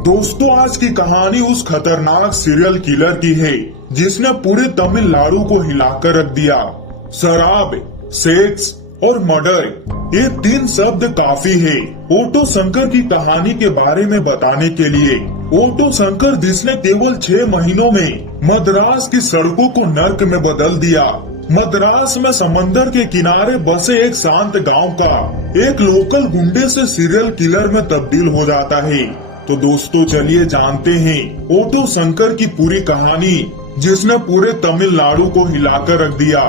दोस्तों, आज की कहानी उस खतरनाक सीरियल किलर की है जिसने पूरे तमिलनाडु को हिलाकर रख दिया। शराब, सेक्स और मर्डर, ये तीन शब्द काफी है ओटो शंकर की कहानी के बारे में बताने के लिए। ओटो शंकर जिसने केवल 6 महीनों में मद्रास की सड़कों को नर्क में बदल दिया। मद्रास में समंदर के किनारे बसे एक शांत गांव का एक लोकल गुंडे से सीरियल किलर में तब्दील हो जाता है। तो दोस्तों, चलिए जानते हैं ओटो शंकर की पूरी कहानी जिसने पूरे तमिलनाडु को हिलाकर रख दिया।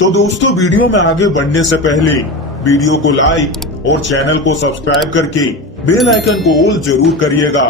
तो दोस्तों, वीडियो में आगे बढ़ने से पहले वीडियो को लाइक और चैनल को सब्सक्राइब करके बेल आइकन को ऑल जरूर करिएगा।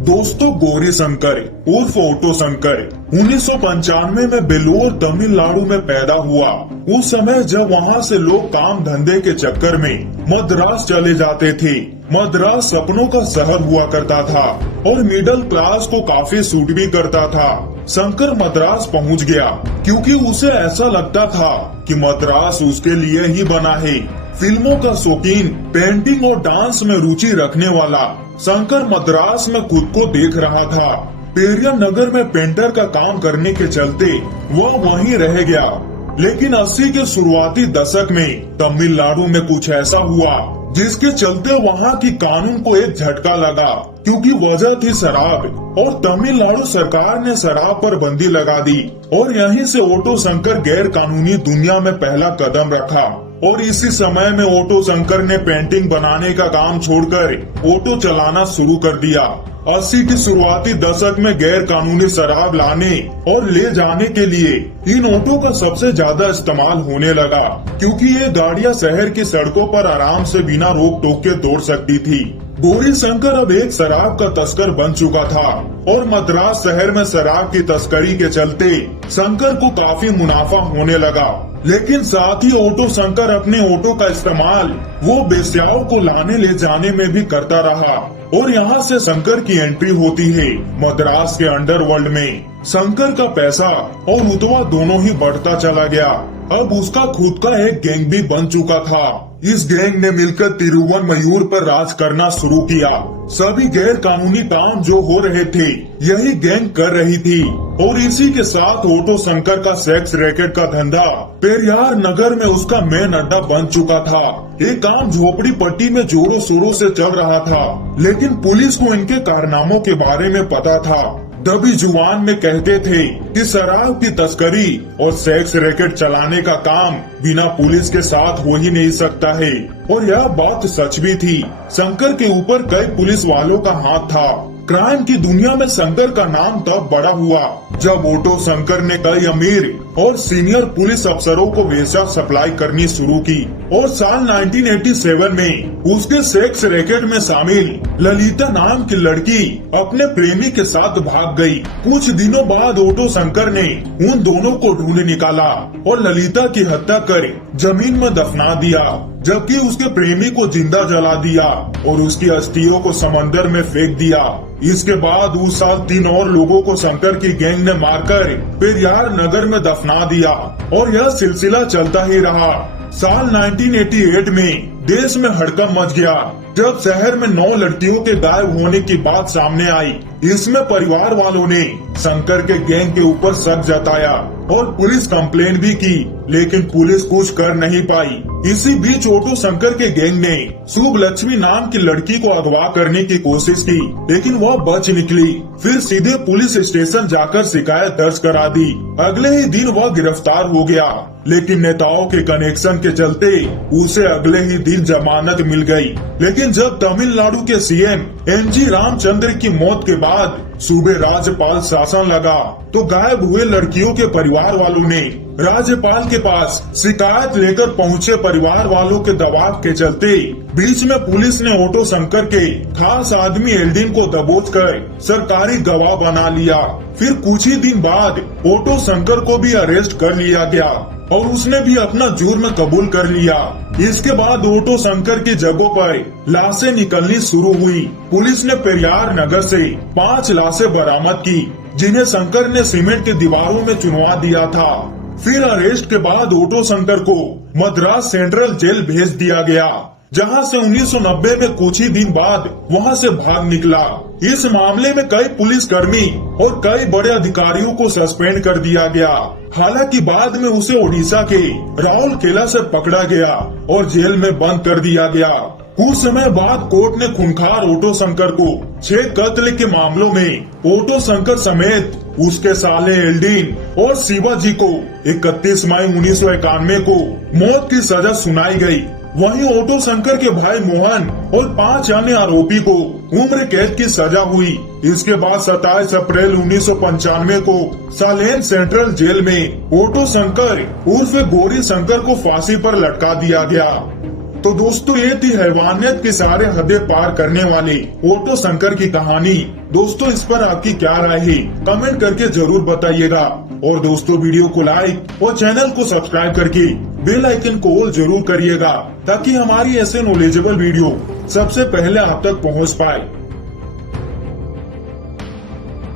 दोस्तों, गौरी शंकर उर्फ ओटो शंकर 1995 में बेलोर तमिलनाडु में पैदा हुआ। उस समय जब वहाँ से लोग काम धंधे के चक्कर में मद्रास चले जाते थे। मद्रास सपनों का शहर हुआ करता था और मिडिल क्लास को काफी सूट भी करता था। शंकर मद्रास पहुँच गया क्योंकि उसे ऐसा लगता था कि मद्रास उसके लिए ही बना है। फिल्मों का शौकीन, पेंटिंग और डांस में रुचि रखने वाला शंकर मद्रास में खुद को देख रहा था। पेरियर नगर में पेंटर का काम करने के चलते वह वहीं रह गया। लेकिन 80 के शुरुआती दशक में तमिलनाडु में कुछ ऐसा हुआ जिसके चलते वहाँ की कानून को एक झटका लगा, क्योंकि वजह थी शराब। और तमिलनाडु सरकार ने शराब पर बंदी लगा दी और यहीं से ओटो शंकर गैर कानूनी दुनिया में पहला कदम रखा। और इसी समय में ओटो शंकर ने पेंटिंग बनाने का काम छोड़कर ऑटो चलाना शुरू कर दिया। 80 के शुरुआती दशक में गैर कानूनी शराब लाने और ले जाने के लिए इन ऑटो का सबसे ज्यादा इस्तेमाल होने लगा, क्योंकि ये गाड़ियां शहर की सड़कों पर आराम से बिना रोक टोक के दौड़ सकती थी। गौरी शंकर अब एक शराब का तस्कर बन चुका था और मद्रास शहर में शराब की तस्करी के चलते शंकर को काफी मुनाफा होने लगा। लेकिन साथ ही ओटो शंकर अपने ऑटो का इस्तेमाल वो बेस्याओं को लाने ले जाने में भी करता रहा। और यहाँ से शंकर की एंट्री होती है मद्रास के अंडरवर्ल्ड में। शंकर का पैसा और रुतबा दोनों ही बढ़ता चला गया। अब उसका खुद का एक गैंग भी बन चुका था। इस गैंग ने मिलकर तिरुवनमयूर पर राज करना शुरू किया। सभी गैर कानूनी काम जो हो रहे थे यही गैंग कर रही थी। और इसी के साथ ओटो शंकर का सेक्स रैकेट का धंधा पेरियार नगर में उसका मेन अड्डा बन चुका था। ये काम झोपड़ी पट्टी में जोरों शोरों से चल रहा था, लेकिन पुलिस को इनके कारनामों के बारे में पता था। दबी जुबान में कहते थे कि शराब की तस्करी और सेक्स रैकेट चलाने का काम बिना पुलिस के साथ हो ही नहीं सकता है। और यह बात सच भी थी। शंकर के ऊपर कई पुलिस वालों का हाथ था। क्राइम की दुनिया में शंकर का नाम तब बड़ा हुआ जब ओटो शंकर ने कई अमीर और सीनियर पुलिस अफसरों को वेश्या सप्लाई करनी शुरू की। और साल 1987 में उसके सेक्स रैकेट में शामिल ललिता नाम की लड़की अपने प्रेमी के साथ भाग गई। कुछ दिनों बाद ओटो शंकर ने उन दोनों को ढूंढ निकाला और ललिता की हत्या कर जमीन में दफना दिया, जबकि उसके प्रेमी को जिंदा जला दिया और उसकी अस्थियों को समंदर में फेंक दिया। इसके बाद उस साल 3 और लोगों को शंकर की गैंग ने मारकर पेरियार नगर में दफना दिया और यह सिलसिला चलता ही रहा। साल 1988 में देश में हड़कंप मच गया जब शहर में 9 लड़कियों के गायब होने की बात सामने आई। इसमें परिवार वालों ने शंकर के गैंग के ऊपर शक जताया और पुलिस कंप्लेन भी की, लेकिन पुलिस कुछ कर नहीं पाई। इसी बीच ओटो शंकर के गैंग ने शुभ लक्ष्मी नाम की लड़की को अगवा करने की कोशिश की, लेकिन वह बच निकली। फिर सीधे पुलिस स्टेशन जाकर शिकायत दर्ज करा दी। अगले ही दिन वह गिरफ्तार हो गया, लेकिन नेताओं के कनेक्शन के चलते उसे अगले ही दिन जमानत मिल गई। लेकिन जब तमिलनाडु के सीएम एमजी रामचंद्र की मौत के बाद सूबे राज्यपाल शासन लगा, तो गायब हुए लड़कियों के परिवार वालों ने राज्यपाल के पास शिकायत लेकर पहुंचे। परिवार वालों के दबाव के चलते बीच में पुलिस ने ओटो शंकर के खास आदमी एल्डिन को दबोच कर सरकारी गवाह बना लिया। फिर कुछ ही दिन बाद ओटो शंकर को भी अरेस्ट कर लिया गया और उसने भी अपना जुर्म कबूल कर लिया। इसके बाद ओटो शंकर की जगहों पर लाशें निकलनी शुरू हुई। पुलिस ने पेरियार नगर से 5 लाशें बरामद की, जिन्हें शंकर ने सीमेंट की दीवारों में चुनवा दिया था। फिर अरेस्ट के बाद ओटो शंकर को मद्रास सेंट्रल जेल भेज दिया गया। जहां से 1990 में कुछ ही दिन बाद वहां से भाग निकला। इस मामले में कई पुलिसकर्मी और कई बड़े अधिकारियों को सस्पेंड कर दिया गया। हालांकि बाद में उसे ओडिशा के राउरकेला से पकड़ा गया और जेल में बंद कर दिया गया। कुछ समय बाद कोर्ट ने खूंखार ऑटो शंकर को 6 कत्ल के मामलों में ऑटो शंकर समेत उसके साले एल्डीन और शिवाजी को 31 मई 1991 को मौत की सजा सुनाई गई। वहीं ऑटो शंकर के भाई मोहन और 5 अन्य आरोपी को उम्र कैद की सजा हुई। इसके बाद 27 अप्रैल 1995 को सालेम सेंट्रल जेल में ऑटो शंकर उर्फ गोरी शंकर को फांसी पर लटका दिया गया। तो दोस्तों ये थी हैवानियत के सारे हदें पार करने वाले ऑटो शंकर की कहानी। दोस्तों इस पर आपकी क्या राय है कमेंट करके जरूर बताइएगा। और दोस्तों वीडियो को लाइक और चैनल को सब्सक्राइब करके बेल आइकन को ऑल जरूर करिएगा ताकि हमारी ऐसे नॉलेजेबल वीडियो सबसे पहले आप तक पहुंच पाए।